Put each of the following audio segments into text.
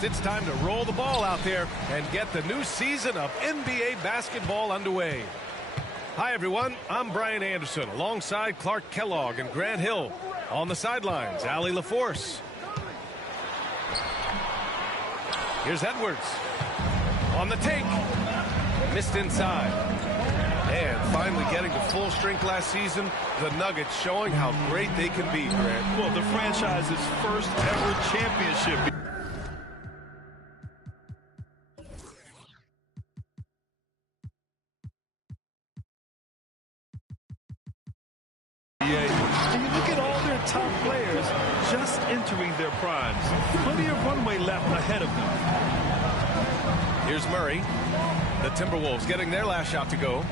rest. It's time to roll the ball out there and get the new season of NBA basketball underway. Hi, everyone. I'm Brian Anderson alongside Clark Kellogg and Grant Hill. On the sidelines, Allie LaForce. Here's Edwards. On the take. Missed inside. And finally getting to full strength last season, the Nuggets showing how great they can be, Grant. Well, the franchise's first ever championship. And you look at all their top players just entering their primes. Plenty of runway left ahead of them. Here's Murray. The Timberwolves getting their last shot to go.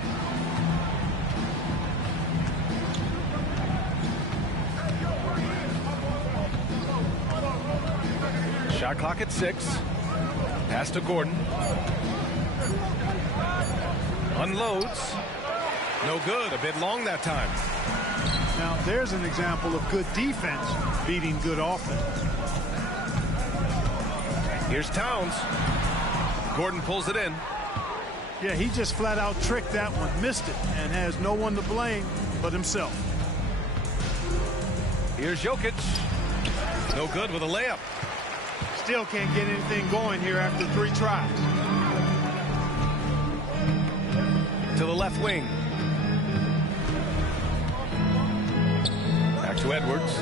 Shot clock at 6. Pass to Gordon. Unloads. No good. A bit long that time. Now, there's an example of good defense beating good offense. Here's Towns. Gordon pulls it in. Yeah, he just flat out tricked that one, missed it, and has no one to blame but himself. Here's Jokic. No good with a layup. Still can't get anything going here after 3 tries. To the left wing. Back to Edwards.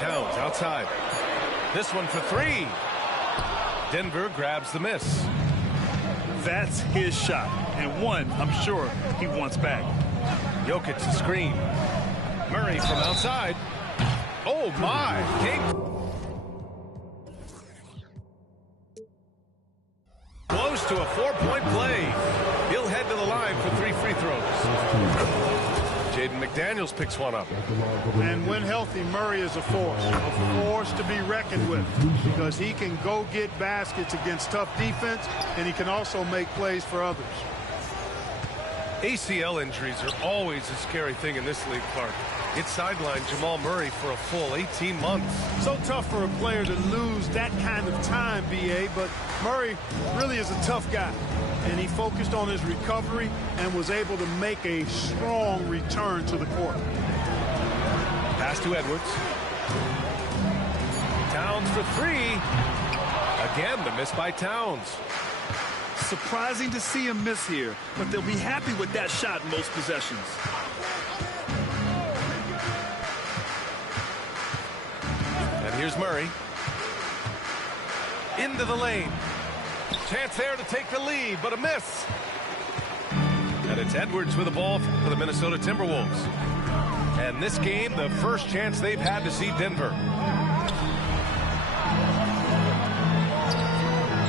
Towns outside. This one for 3. Denver grabs the miss. That's his shot, and one I'm sure he wants back. Jokic the screen. Murray from outside. Oh my! Close to a 4-point play. He'll head to the line for 3 free throws. Jaden McDaniels picks one up. And when healthy, Murray is a force to be reckoned with, because he can go get baskets against tough defense, and he can also make plays for others. ACL injuries are always a scary thing in this league, Clark. It sidelined Jamal Murray for a full 18 months. So tough for a player to lose that kind of time, B.A., but Murray really is a tough guy. And he focused on his recovery and was able to make a strong return to the court. Pass to Edwards. Towns for 3. Again, the miss by Towns. Surprising to see him miss here, but they'll be happy with that shot in most possessions. And here's Murray. Into the lane. Chance there to take the lead, but a miss. And it's Edwards with the ball for the Minnesota Timberwolves. And this game, the first chance they've had to see Denver.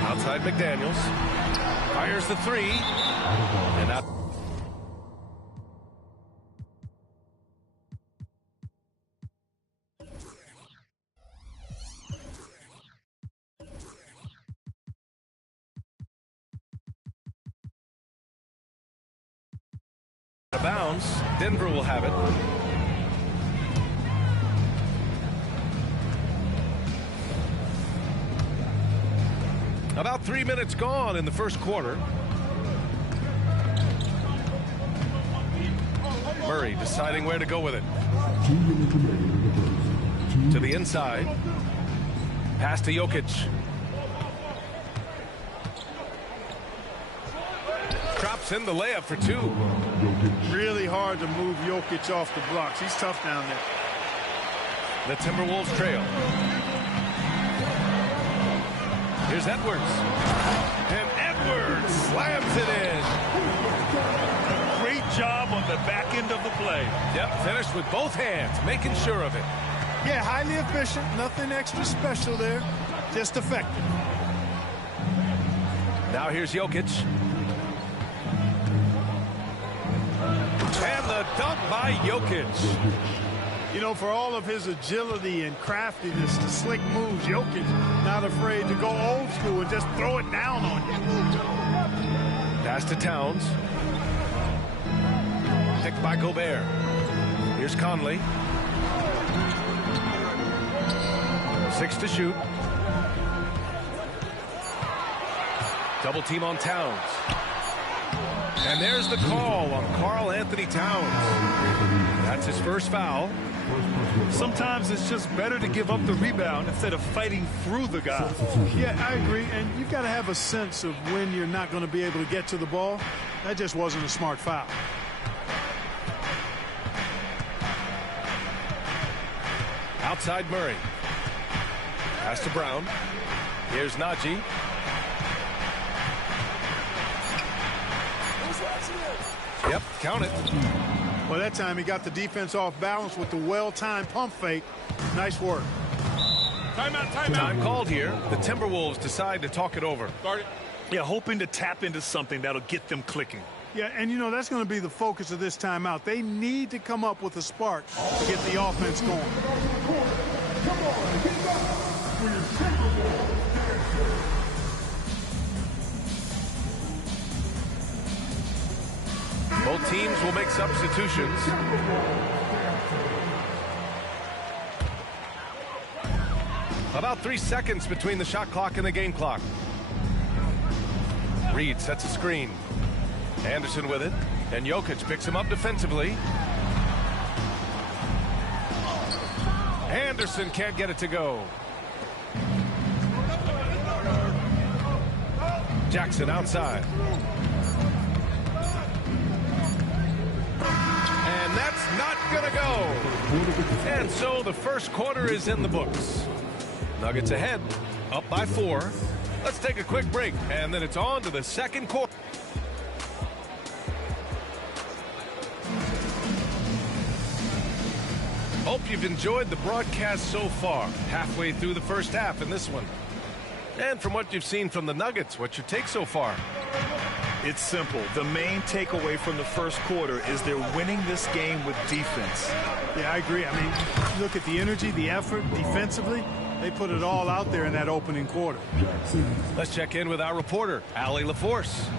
Outside McDaniels. Fires the 3. And out. Out of bounds. Denver will have it. About 3 minutes gone in the first quarter. Murray deciding where to go with it. To the inside. Pass to Jokic. Drops in the layup for 2. Really hard to move Jokic off the blocks. He's tough down there. The Timberwolves trail. Here's Edwards. And Edwards slams it in. Great job on the back end of the play. Yep, finished with both hands, making sure of it. Yeah, highly efficient. Nothing extra special there. Just effective. Now here's Jokic. And the dunk by Jokic. You know, for all of his agility and craftiness, the slick moves, Jokic not afraid to go old school and just throw it down on you. Pass to Towns. Picked by Gobert. Here's Conley. 6 to shoot. Double team on Towns. And there's the call on Karl Anthony Towns. That's his first foul. Sometimes it's just better to give up the rebound instead of fighting through the guy. Yeah, I agree. And you've got to have a sense of when you're not going to be able to get to the ball. That just wasn't a smart foul. Outside Murray. Pass to Brown. Here's Najee. Yep, count it. Well, that time he got the defense off balance with the well-timed pump fake. Nice work. Time called here. The Timberwolves decide to talk it over. Yeah, hoping to tap into something that'll get them clicking. Yeah, and you know, that's going to be the focus of this timeout. They need to come up with a spark to get the offense going. Both teams will make substitutions. About 3 seconds between the shot clock and the game clock. Reed sets a screen. Anderson with it. And Jokic picks him up defensively. Anderson can't get it to go. Jackson outside. And that's not going to go. And so the first quarter is in the books. Nuggets ahead, up by 4. Let's take a quick break, and then it's on to the second quarter. Hope you've enjoyed the broadcast so far. Halfway through the first half in this one. And from what you've seen from the Nuggets, what's your take so far? It's simple. The main takeaway from the first quarter is they're winning this game with defense. Yeah, I agree. I mean, look at the energy, the effort defensively. They put it all out there in that opening quarter. Let's check in with our reporter, Allie LaForce.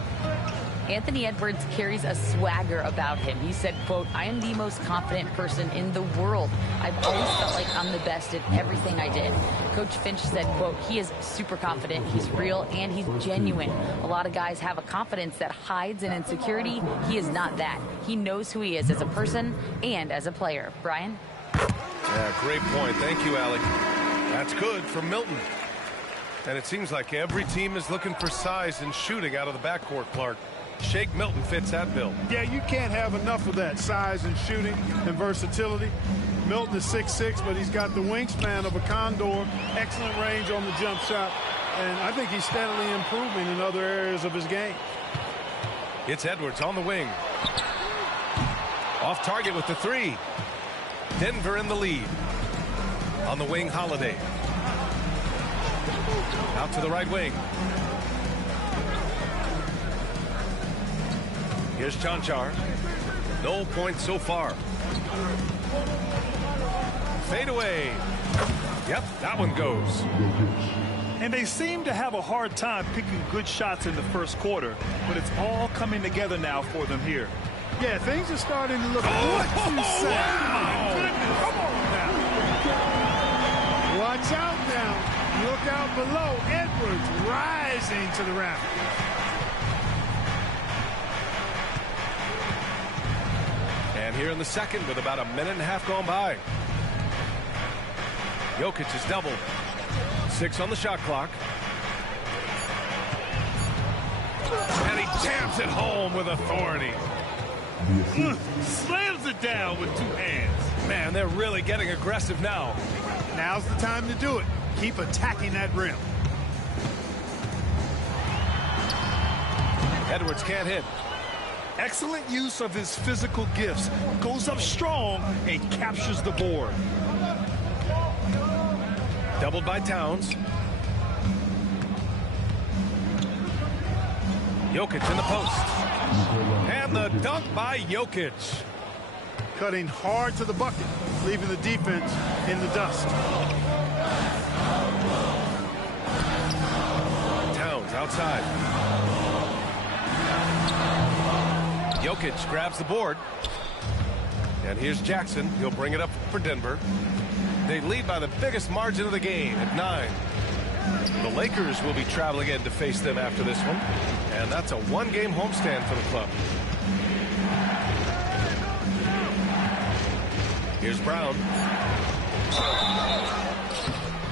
Anthony Edwards carries a swagger about him. He said, quote, "I am the most confident person in the world. I've always felt like I'm the best at everything I did." Coach Finch said, quote, "He is super confident, he's real, and he's genuine. A lot of guys have a confidence that hides an insecurity. He is not that. He knows who he is as a person and as a player." Brian? Yeah, great point. Thank you, Allie. That's good for Milton. And it seems like every team is looking for size and shooting out of the backcourt, Clark. Shake Milton fits that bill. Yeah, you can't have enough of that size and shooting and versatility. Milton is 6'6", but he's got the wingspan of a condor, excellent range on the jump shot, and I think he's steadily improving in other areas of his game. It's Edwards on the wing. Off target with the 3. Denver in the lead. On the wing, Holiday. Out to the right wing. Here's Chanchar. No points so far. Fade away. Yep, that one goes. And they seem to have a hard time picking good shots in the first quarter, but it's all coming together now for them here. Yeah, things are starting to look what you say. My goodness. Come on now. Watch out now. Look out below. Edwards rising to the rafters. And here in the second with about a minute and a half gone by. Jokic is doubled. 6 on the shot clock. And he jams it home with authority. Slams it down with 2 hands. Man, they're really getting aggressive now. Now's the time to do it. Keep attacking that rim. Edwards can't hit. Excellent use of his physical gifts. Goes up strong and captures the board. Doubled by Towns. Jokic in the post. And the dunk by Jokic. Cutting hard to the bucket, leaving the defense in the dust. Towns outside. Jokic grabs the board. And here's Jackson. He'll bring it up for Denver. They lead by the biggest margin of the game at 9. The Lakers will be traveling in to face them after this one. And that's a one-game homestand for the club. Here's Brown.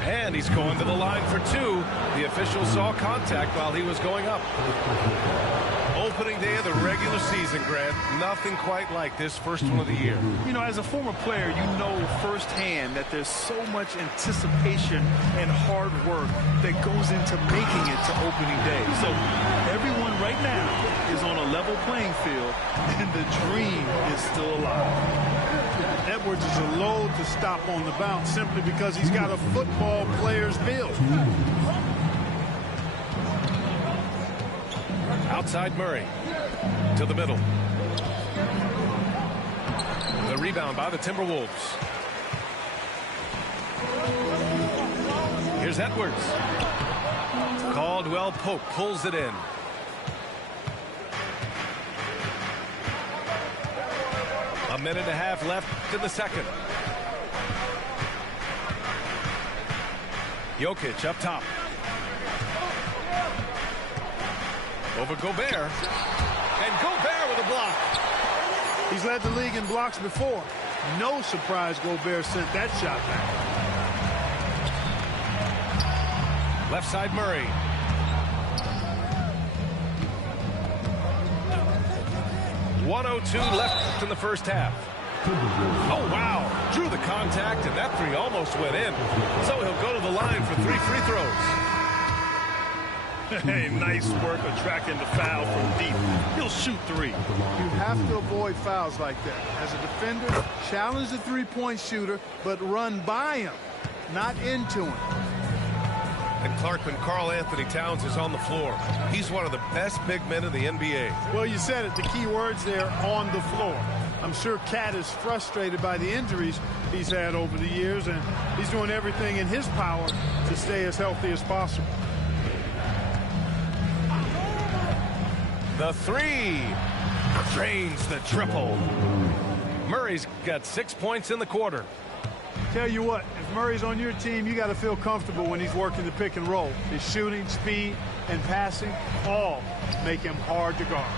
And he's going to the line for 2. The official saw contact while he was going up. Opening day of the regular season, Grant. Nothing quite like this first one of the year. You know, as a former player, you know firsthand that there's so much anticipation and hard work that goes into making it to opening day. So everyone right now is on a level playing field, and the dream is still alive. Edwards is a load to stop on the bounce simply because he's got a football player's build. Outside Murray to the middle. The rebound by the Timberwolves. Here's Edwards. Caldwell Pope pulls it in. A minute and a half left in the second. Jokic up top. Over Gobert. And Gobert with a block. He's led the league in blocks before. No surprise Gobert sent that shot back. Left side Murray. .102 left in the first half. Oh, wow. Drew the contact, and that three almost went in. So he'll go to the line for 3 free throws. Hey, nice work attracting the foul from deep. He'll shoot 3. You have to avoid fouls like that. As a defender, challenge the three-point shooter, but run by him, not into him. And Clark, when Karl Anthony Towns is on the floor, he's one of the best big men in the NBA. Well, you said it. The key words there, on the floor. I'm sure Cat is frustrated by the injuries he's had over the years, and he's doing everything in his power to stay as healthy as possible. The 3 drains the triple. Murray's got 6 points in the quarter. Tell you what, if Murray's on your team, you got to feel comfortable when he's working the pick and roll. His shooting, speed, and passing all make him hard to guard.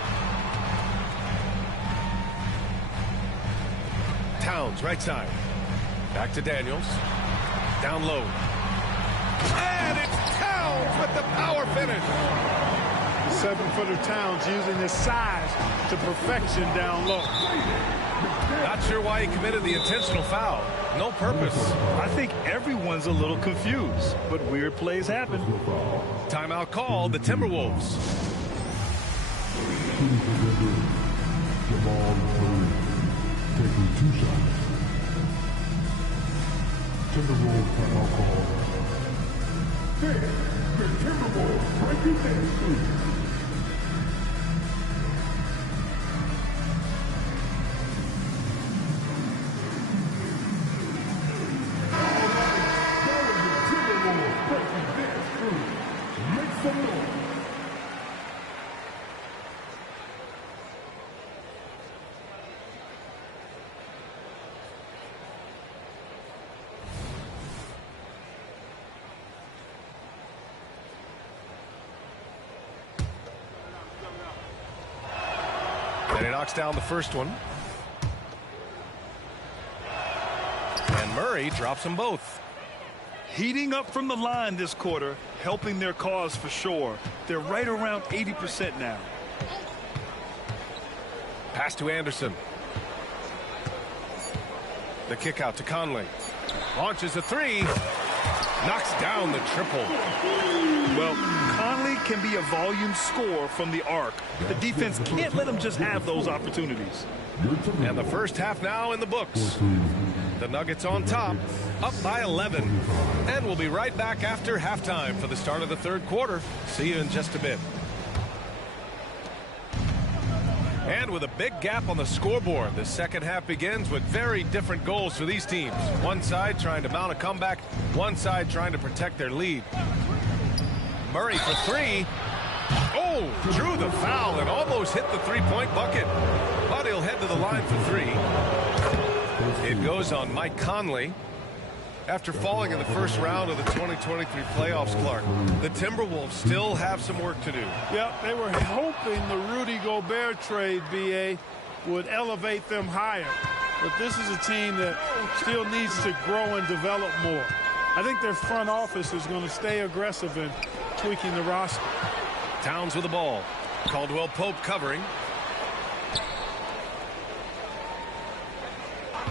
Towns, right side. Back to Daniels. Down low. And it's Towns with the power finish. The 7-footer Towns using his size to perfection down low. Not sure why he committed the intentional foul. No purpose. I think everyone's a little confused, but weird plays happen. Timeout called, the Timberwolves. Taking 2 shots. Timberwolves timeout call. The Timberwolves breaking their streak. And he knocks down the first one. And Murray drops them both. Heating up from the line this quarter, helping their cause for sure. They're right around 80% now. Pass to Anderson. The kick out to Conley. Launches a 3. Knocks down the triple. Well, Conley can be a volume scorer from the arc. The defense can't let him just have those opportunities. And the first half now in the books. The Nuggets on top, up by 11. And we'll be right back after halftime for the start of the third quarter. See you in just a bit. And with a big gap on the scoreboard, the second half begins with very different goals for these teams. One side trying to mount a comeback, one side trying to protect their lead. Murray for 3. Oh, drew the foul and almost hit the three-point bucket. But he'll head to the line for 3. It goes on Mike Conley. After falling in the first round of the 2023 playoffs, Clark, the Timberwolves still have some work to do. Yep, they were hoping the Rudy Gobert trade, BA, would elevate them higher. But this is a team that still needs to grow and develop more. I think their front office is going to stay aggressive in tweaking the roster. Towns with the ball. Caldwell Pope covering.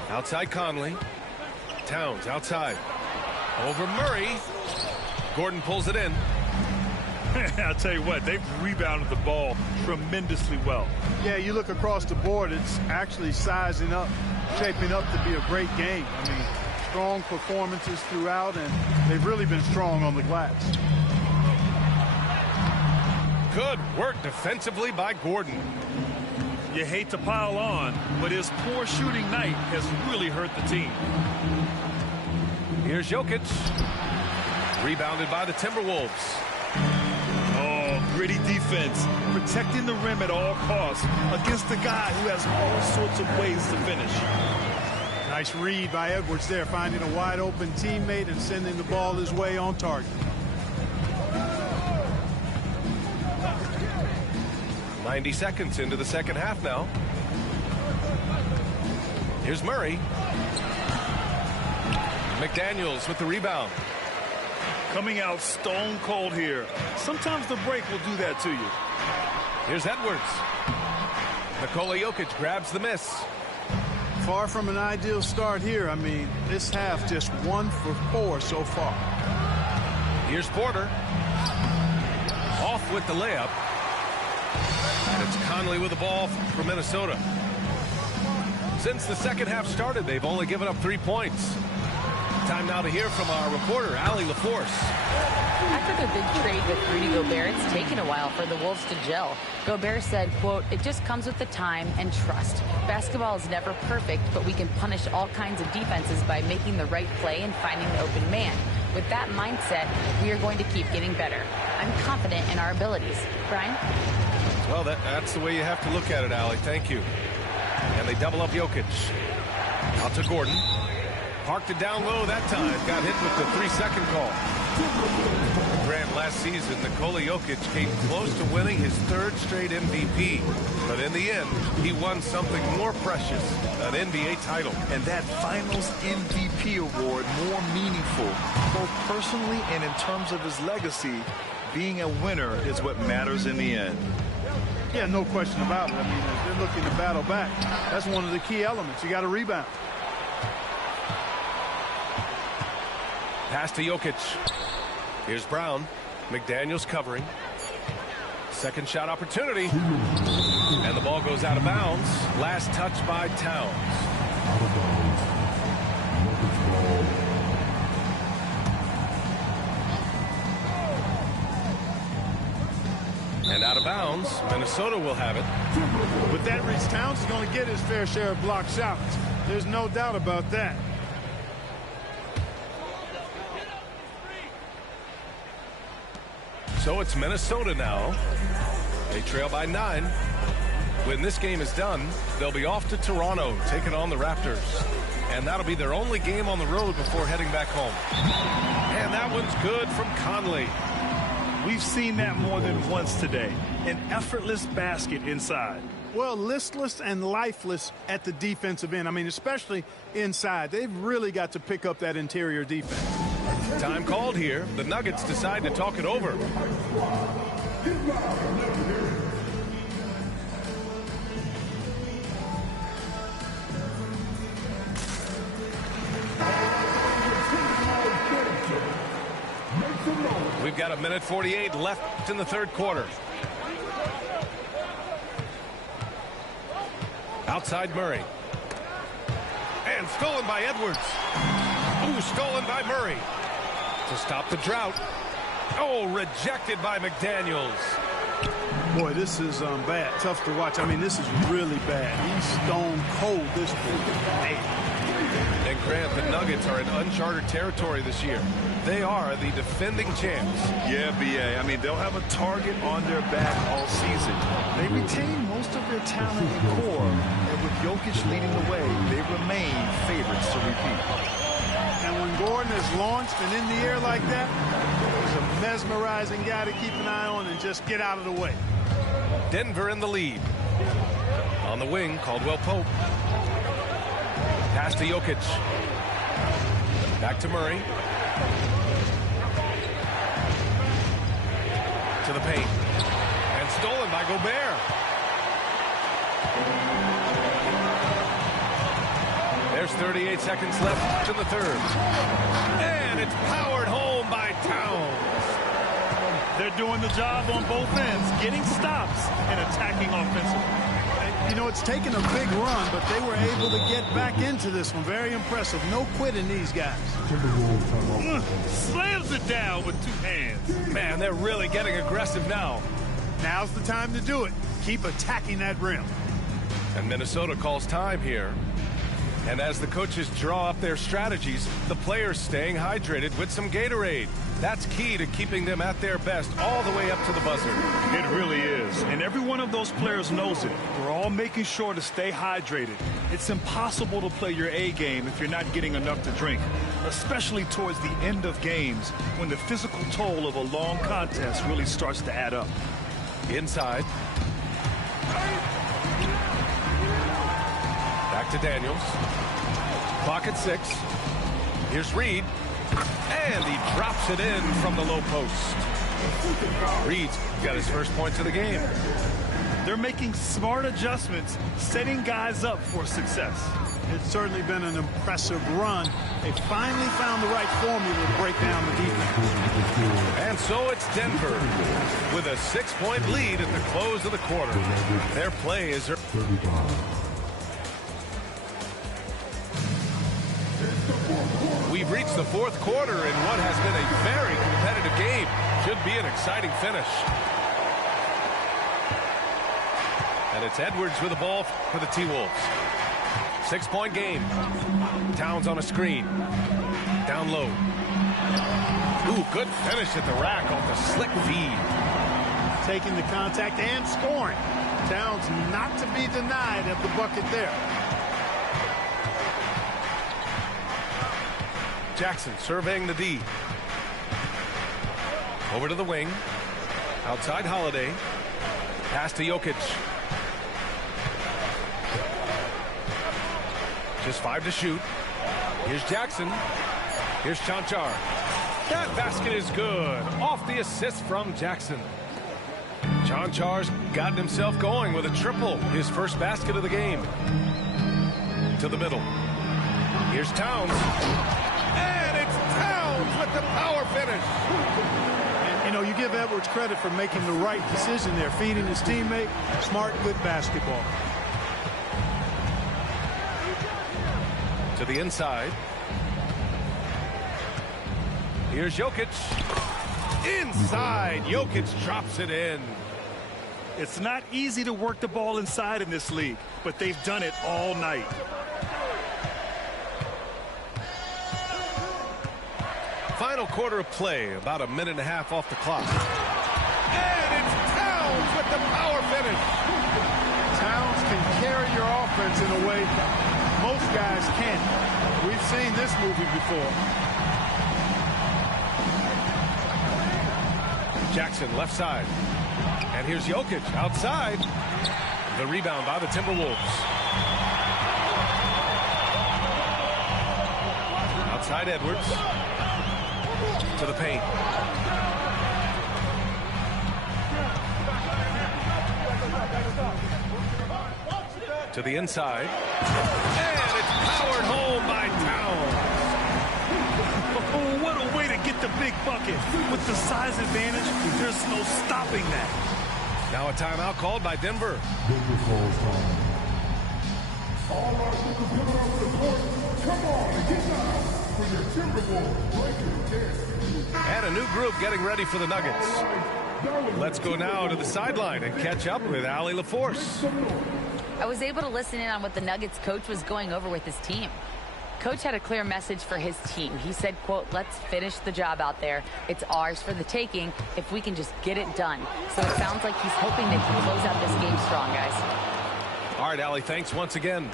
Outside Conley. Towns outside. Over Murray. Gordon pulls it in. I'll tell you what, they've rebounded the ball tremendously well. Yeah, you look across the board, it's actually sizing up, shaping up to be a great game. I mean, strong performances throughout, and they've really been strong on the glass. Good work defensively by Gordon. You hate to pile on, but his poor shooting night has really hurt the team. Here's Jokic. Rebounded by the Timberwolves. Oh, gritty defense. Protecting the rim at all costs against a guy who has all sorts of ways to finish. Nice read by Edwards there, finding a wide open teammate and sending the ball his way on target. .90 seconds into the second half now. Here's Murray. McDaniels with the rebound. Coming out stone cold here. Sometimes the break will do that to you. Here's Edwards. Nikola Jokic grabs the miss. Far from an ideal start here. I mean, this half just 1 for 4 so far. Here's Porter. Off with the layup. And it's Conley with the ball for Minnesota. Since the second half started, they've only given up 3 points. Time now to hear from our reporter, Allie LaForce. After their big trade with Rudy Gobert, it's taken a while for the Wolves to gel. Gobert said, quote, "It just comes with the time and trust. Basketball is never perfect, but we can punish all kinds of defenses by making the right play and finding the open man. With that mindset, we are going to keep getting better. I'm confident in our abilities." Brian? Well, that's the way you have to look at it, Allie. Thank you. And they double up Jokic. Out to Gordon. Parked it down low that time. Got hit with the 3-second call. Grant, last season, Nikola Jokic came close to winning his 3rd straight MVP. But in the end, he won something more precious, an NBA title. And that Finals MVP award more meaningful, both personally and in terms of his legacy. Being a winner is what matters in the end. Yeah, no question about it. I mean, as they're looking to battle back, that's one of the key elements. You got to rebound. Pass to Jokic. Here's Brown. McDaniels covering. Second shot opportunity. And the ball goes out of bounds. Last touch by Towns. Out of bounds. Nuggets ball. And out of bounds. Minnesota will have it. With that reach, Towns is going to get his fair share of blocked shots. There's no doubt about that. So it's Minnesota now. They trail by 9. When this game is done, they'll be off to Toronto, taking on the Raptors. And that'll be their only game on the road before heading back home. And that one's good from Conley. We've seen that more than once today. An effortless basket inside. Well, listless and lifeless at the defensive end. I mean, especially inside. They've really got to pick up that interior defense. Time called here. The Nuggets decide to talk it over. We've got 1:48 left in the 3rd quarter. Outside Murray. And stolen by Edwards. Ooh, stolen by Murray. To stop the drought. Oh, rejected by McDaniels. Boy, this is bad. Tough to watch. I mean, this is really bad. He's stone cold this quarter. And Grant, the Nuggets are in uncharted territory this year. They are the defending champs. Yeah, B.A. I mean, they'll have a target on their back all season. They retain most of their talent and core, and with Jokic leading the way, they remain favorites to repeat. And when Gordon is launched and in the air like that, he's a mesmerizing guy to keep an eye on and just get out of the way. Denver in the lead. On the wing, Caldwell Pope. Pass to Jokic. Back to Murray. To the paint. And stolen by Gobert. There's 38 seconds left in the third. And it's powered home by Towns. They're doing the job on both ends, getting stops and attacking offensively. You know, it's taken a big run, but they were able to get back into this one. Very impressive. No quitting these guys. Slams it down with two hands. Man, they're really getting aggressive now. Now's the time to do it. Keep attacking that rim. And Minnesota calls time here. And as the coaches draw up their strategies, the players staying hydrated with some Gatorade. That's key to keeping them at their best all the way up to the buzzer. It really is. And every one of those players knows it. We're all making sure to stay hydrated. It's impossible to play your A game if you're not getting enough to drink, especially towards the end of games when the physical toll of a long contest really starts to add up. Inside. Back to Daniels. Clock at 6. Here's Reed. And he drops it in from the low post. Reed's got his first points of the game. They're making smart adjustments, setting guys up for success. It's certainly been an impressive run. They finally found the right formula to break down the defense. And so it's Denver with a 6-point lead at the close of the quarter. Their play is... We've reached the fourth quarter in what has been a very competitive game. Should be an exciting finish. And it's Edwards with the ball for the T-Wolves. 6-point game. Towns on a screen. Down low. Ooh, good finish at the rack off the slick feed. Taking the contact and scoring. Towns not to be denied at the bucket there. Jackson surveying the D. Over to the wing. Outside Holiday. Pass to Jokic. Just 5 to shoot. Here's Jackson. Here's Chanchar. That basket is good. Off the assist from Jackson. Chanchar's gotten himself going with a triple. His first basket of the game. To the middle. Here's Towns. And it's Towns with the power finish. And, you know, you give Edwards credit for making the right decision there, feeding his teammate. Smart, good basketball. To the inside. Here's Jokic. Inside. Jokic drops it in. It's not easy to work the ball inside in this league, but they've done it all night. Final quarter of play, about a minute and a half off the clock. And it's Towns with the power finish. Towns can carry your offense in a way most guys can't. We've seen this movie before. Jackson left side. And here's Jokic outside. The rebound by the Timberwolves. Outside Edwards. To the paint. To the inside. And it's powered home by Towns. Oh, what a way to get the big bucket. With the size advantage, there's no stopping that. Now a timeout called by Denver. Denver calls time. All right, people, coming off the court. Come on and get down for your Timberwolves. And a new group getting ready for the Nuggets. Let's go now to the sideline and catch up with Allie LaForce. I was able to listen in on what the Nuggets coach was going over with his team. Coach had a clear message for his team. He said, quote, let's finish the job out there. It's ours for the taking if we can just get it done. So it sounds like he's hoping they can close out this game strong, guys. All right, Allie, thanks once again.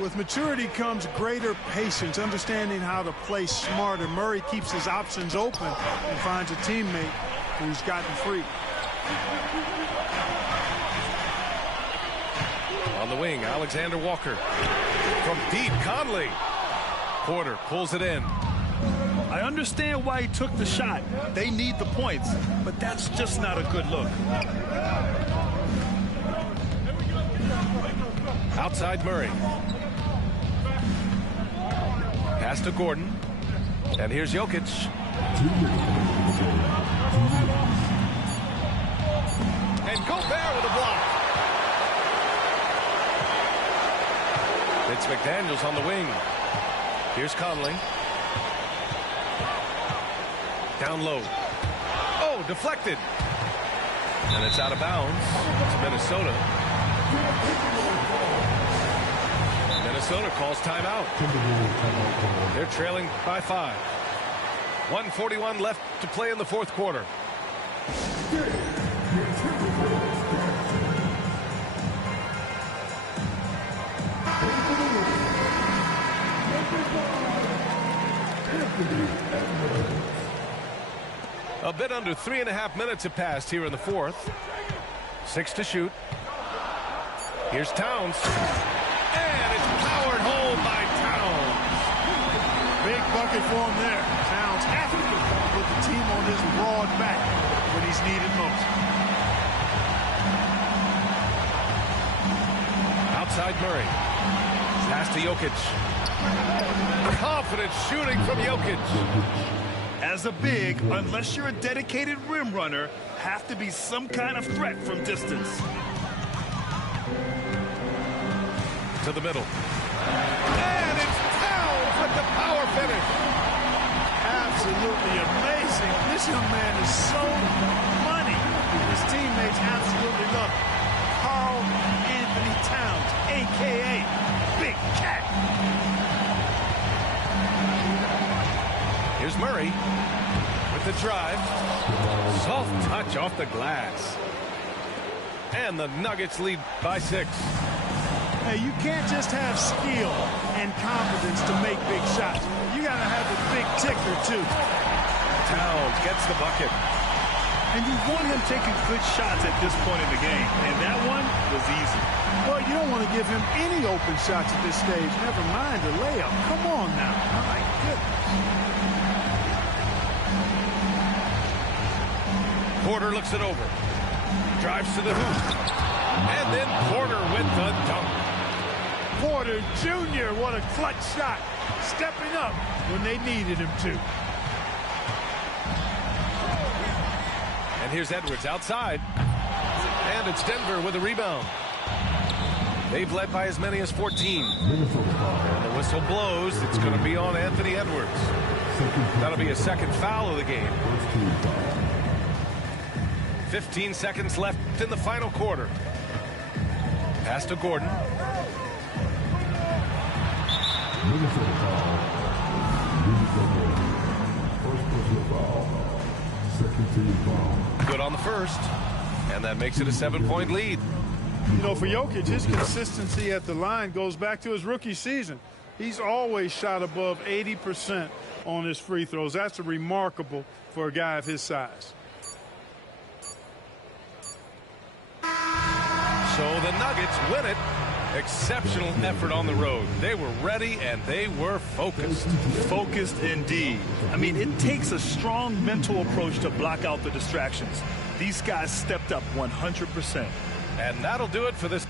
With maturity comes greater patience, understanding how to play smarter. Murray keeps his options open and finds a teammate who's gotten free. On the wing, Alexander Walker. From deep, Conley. Porter pulls it in. I understand why he took the shot. They need the points, but that's just not a good look. Outside Murray. Pass to Gordon. And here's Jokic. And Gobert with a block. It's McDaniels on the wing. Here's Conley. Down low. Oh, deflected. And it's out of bounds to Minnesota. Minnesota calls timeout. They're trailing by 5. 1:41 left to play in the fourth quarter. A bit under 3.5 minutes have passed here in the fourth. 6 to shoot. Here's Towns. And it's powered home by Towns. Big bucket for him there. Towns has to put the team on his broad back when he's needed most. Outside Murray. Pass to Jokic. Confident shooting from Jokic. As a big, unless you're a dedicated rim runner, have to be some kind of threat from distance. To the middle. And it's Towns with the power finish. Absolutely amazing. This young man is so money. His teammates absolutely love him. Karl Anthony Towns, a.k.a. Big Cat. Here's Murray with the drive. Soft touch off the glass. And the Nuggets lead by 6. Hey, you can't just have skill and confidence to make big shots. You got to have a big ticker, too. Towns gets the bucket. And you want him taking good shots at this point in the game. And that one was easy. Well, you don't want to give him any open shots at this stage. Never mind a layup. Come on now. My goodness. Porter looks it over. Drives to the hoop. And then Porter with the dunk. Porter Jr., what a clutch shot. Stepping up when they needed him to. And here's Edwards outside. And it's Denver with a rebound. They've led by as many as 14. And the whistle blows. It's going to be on Anthony Edwards. That'll be a second foul of the game. 15 seconds left in the final quarter. Pass to Gordon. Good on the first. And that makes it a 7-point lead. You know, for Jokic, his consistency at the line goes back to his rookie season. He's always shot above 80% on his free throws. That's remarkable for a guy of his size. So the Nuggets win it. Exceptional effort on the road. They were ready and they were focused. Focused indeed. I mean, it takes a strong mental approach to block out the distractions. These guys stepped up 100%. And that'll do it for this